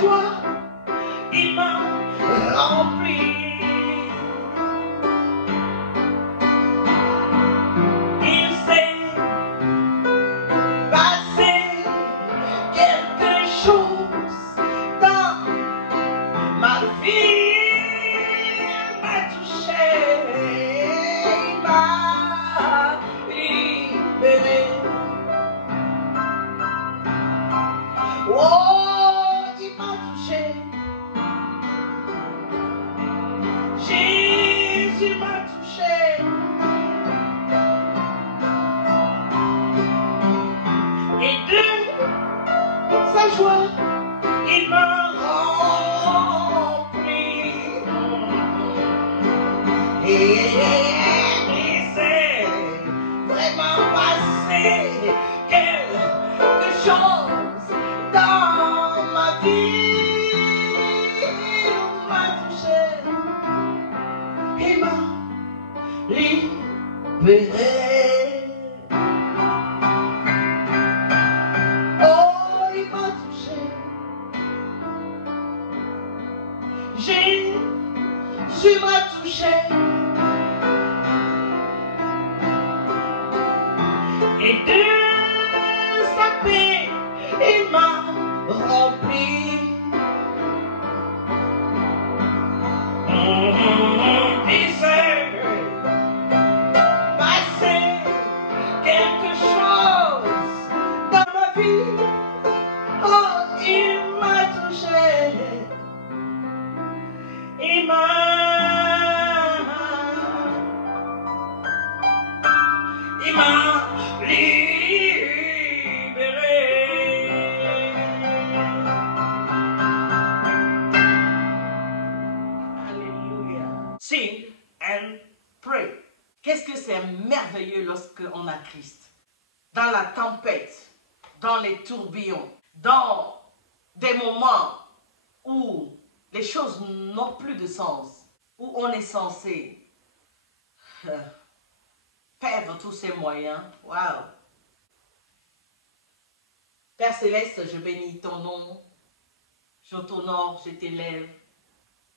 joie, il m'a rempli. Il s'est passé quelque chose dans ma vie, il m'a touché, il m'a libéré. Oh, il m'a touché. Jésus m'a touché. Et de sa joie, il m'a rempli. Et il s'est vraiment passé quelque chose dans ma vie. Il m'a touché, il m'a libéré. Oh, il m'a touché. Jésus m'a touché. Et de sa paix, il m'a rempli. Il s'est passé quelque chose dans ma vie. Oh, il m'a touché. Il m'a libéré. Alléluia. Sing and pray. Qu'est-ce que c'est merveilleux lorsqu'on a Christ. Dans la tempête, dans les tourbillons, dans des moments où les choses n'ont plus de sens, où on est censé perdre tous ses moyens. Waouh! Père Céleste, je bénis ton nom, je t'honore, je t'élève.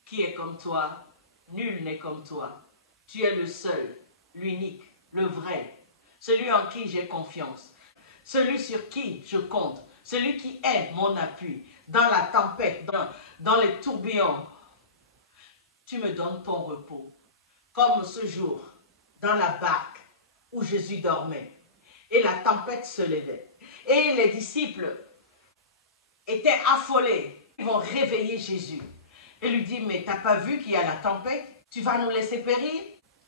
Qui est comme toi? Nul n'est comme toi. Tu es le seul, l'unique, le vrai, celui en qui j'ai confiance, celui sur qui je compte, celui qui est mon appui. Dans la tempête, dans les tourbillons, tu me donnes ton repos. Comme ce jour, dans la barque où Jésus dormait, et la tempête se levait. Et les disciples étaient affolés. Ils vont réveiller Jésus. Et lui dit, mais t'as pas vu qu'il y a la tempête? Tu vas nous laisser périr?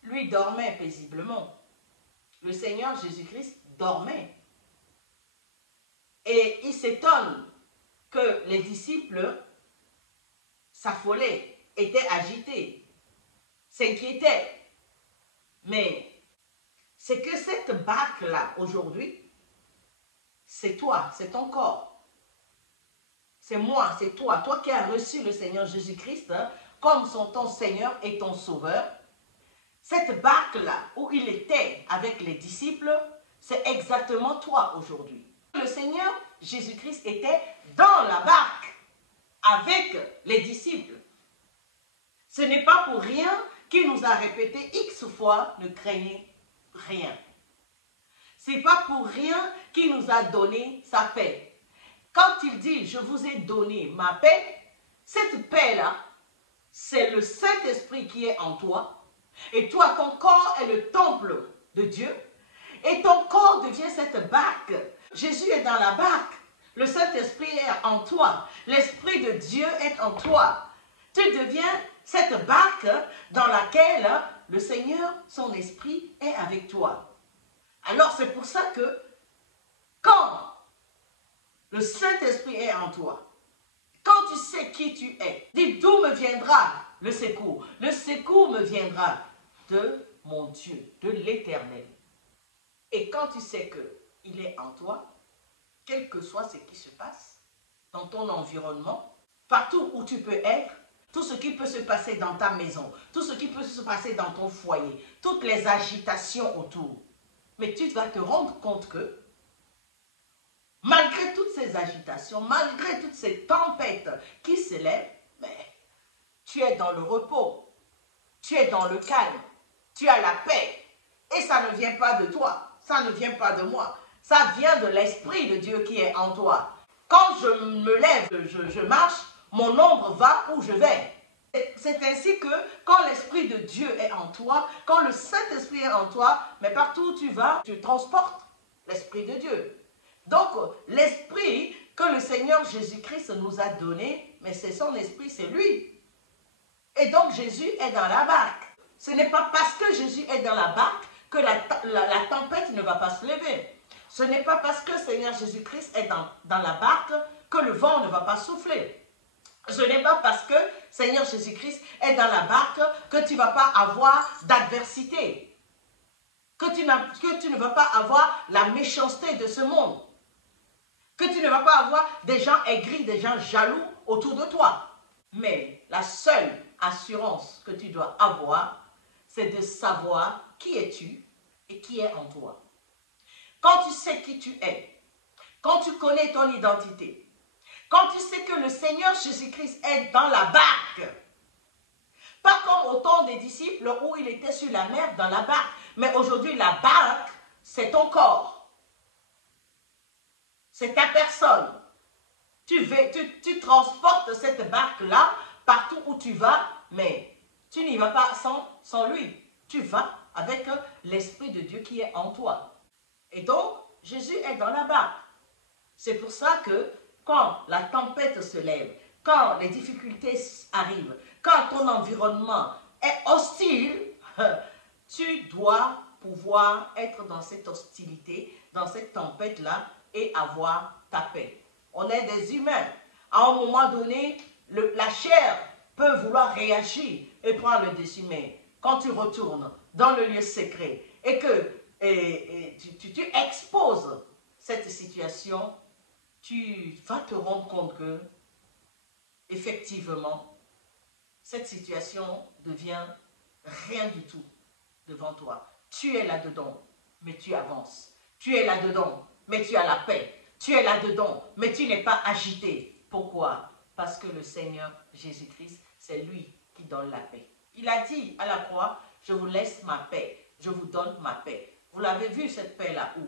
Lui dormait paisiblement. Le Seigneur Jésus-Christ dormait. Et il s'étonne que les disciples s'affolaient, étaient agités, s'inquiétaient. Mais c'est que cette barque-là, aujourd'hui, c'est toi, c'est ton corps. C'est moi, c'est toi. Toi qui as reçu le Seigneur Jésus-Christ comme ton Seigneur et ton Sauveur. Cette barque-là où il était avec les disciples, c'est exactement toi aujourd'hui. Le Seigneur Jésus-Christ était dans la barque avec les disciples. Ce n'est pas pour rien qu'il nous a répété X fois, ne craignez rien. Ce n'est pas pour rien qu'il nous a donné sa paix. Quand il dit, je vous ai donné ma paix, cette paix-là, c'est le Saint-Esprit qui est en toi. Et toi, ton corps est le temple de Dieu. Et ton corps devient cette barque. Jésus est dans la barque. Le Saint-Esprit est en toi. L'Esprit de Dieu est en toi. Tu deviens cette barque dans laquelle le Seigneur, son Esprit, est avec toi. Alors c'est pour ça que quand le Saint-Esprit est en toi, quand tu sais qui tu es, dis d'où me viendra le secours. Le secours me viendra de mon Dieu, de l'Éternel. Et quand tu sais qu'il est en toi, quel que soit ce qui se passe dans ton environnement, partout où tu peux être, tout ce qui peut se passer dans ta maison, tout ce qui peut se passer dans ton foyer, toutes les agitations autour, mais tu vas te rendre compte que malgré toutes ces agitations, malgré toutes ces tempêtes qui s'élèvent, mais tu es dans le repos, tu es dans le calme, tu as la paix. Et ça ne vient pas de toi, ça ne vient pas de moi, ça vient de l'Esprit de Dieu qui est en toi. Quand je me lève, je marche, mon ombre va où je vais. C'est ainsi que quand l'Esprit de Dieu est en toi, quand le Saint-Esprit est en toi, mais partout où tu vas, tu transportes l'Esprit de Dieu. Donc, l'Esprit que le Seigneur Jésus-Christ nous a donné, mais c'est son Esprit, c'est lui. Et donc, Jésus est dans la barque. Ce n'est pas parce que Jésus est dans la barque que la tempête ne va pas se lever. Ce n'est pas parce que le Seigneur Jésus-Christ est dans la barque que le vent ne va pas souffler. Ce n'est pas parce que Seigneur Jésus-Christ est dans la barque que tu ne vas pas avoir d'adversité, que tu ne vas pas avoir la méchanceté de ce monde, que tu ne vas pas avoir des gens aigris, des gens jaloux autour de toi. Mais la seule assurance que tu dois avoir, c'est de savoir qui es-tu et qui est en toi. Quand tu sais qui tu es, quand tu connais ton identité, quand tu sais que le Seigneur Jésus-Christ est dans la barque, pas comme au temps des disciples où il était sur la mer dans la barque, mais aujourd'hui la barque, c'est ton corps, c'est ta personne. Tu transportes cette barque-là partout où tu vas, mais tu n'y vas pas sans lui. Tu vas avec l'Esprit de Dieu qui est en toi. Et donc, Jésus est dans la barque. C'est pour ça que quand la tempête se lève, quand les difficultés arrivent, quand ton environnement est hostile, tu dois pouvoir être dans cette hostilité, dans cette tempête-là et avoir ta paix. On est des humains. À un moment donné, la chair peut vouloir réagir et prendre le dessus. Mais quand tu retournes dans le lieu secret et que tu exposes cette situation, tu vas te rendre compte que, effectivement, cette situation devient rien du tout devant toi. Tu es là-dedans, mais tu avances. Tu es là-dedans, mais tu as la paix. Tu es là-dedans, mais tu n'es pas agité. Pourquoi? Parce que le Seigneur Jésus-Christ, c'est lui qui donne la paix. Il a dit à la croix, je vous laisse ma paix, je vous donne ma paix. Vous l'avez vu cette paix-là où?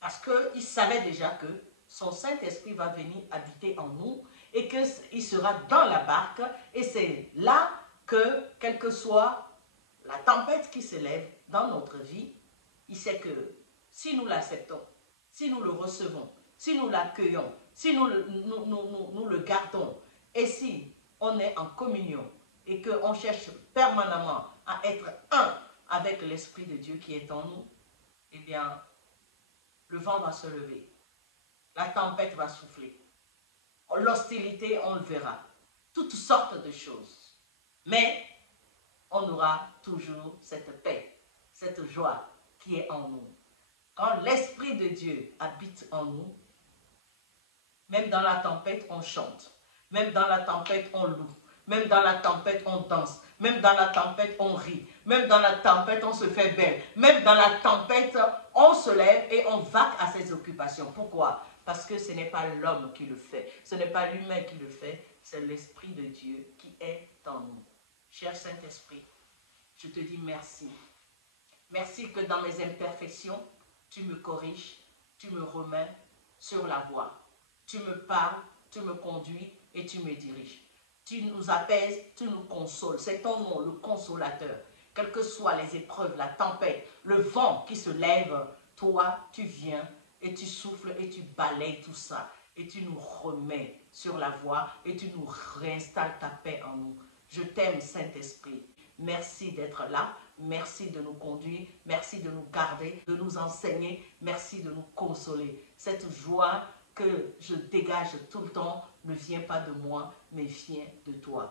Parce qu'il savait déjà que son Saint-Esprit va venir habiter en nous et qu'il sera dans la barque. Et c'est là que, quelle que soit la tempête qui s'élève dans notre vie, il sait que si nous l'acceptons, si nous le recevons, si nous l'accueillons, si nous le gardons, et si on est en communion et qu'on cherche permanemment à être un avec l'Esprit de Dieu qui est en nous, eh bien, le vent va se lever, la tempête va souffler, l'hostilité, on le verra, toutes sortes de choses. Mais on aura toujours cette paix, cette joie qui est en nous. Quand l'Esprit de Dieu habite en nous, même dans la tempête, on chante. Même dans la tempête, on loue. Même dans la tempête, on danse. Même dans la tempête, on rit. Même dans la tempête, on se fait belle. Même dans la tempête, on se lève et on vaque à ses occupations. Pourquoi? Parce que ce n'est pas l'homme qui le fait. Ce n'est pas l'humain qui le fait. C'est l'Esprit de Dieu qui est en nous. Cher Saint-Esprit, je te dis merci. Merci que dans mes imperfections, tu me corriges, tu me remets sur la voie. Tu me parles, tu me conduis et tu me diriges. Tu nous apaises, tu nous consoles. C'est ton nom, le consolateur. Quelles que soient les épreuves, la tempête, le vent qui se lève, toi, tu viens et tu souffles et tu balayes tout ça. Et tu nous remets sur la voie et tu nous réinstalles ta paix en nous. Je t'aime, Saint-Esprit. Merci d'être là. Merci de nous conduire. Merci de nous garder, de nous enseigner. Merci de nous consoler. Cette joie que je dégage tout le temps ne vient pas de moi, mais vient de toi.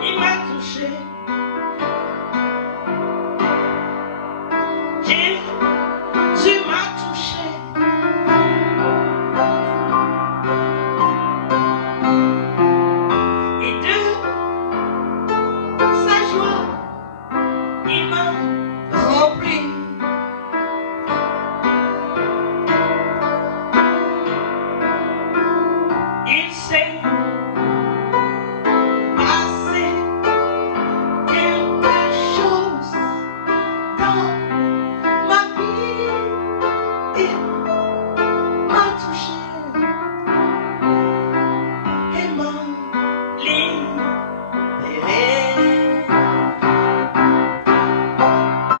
Il m'a touché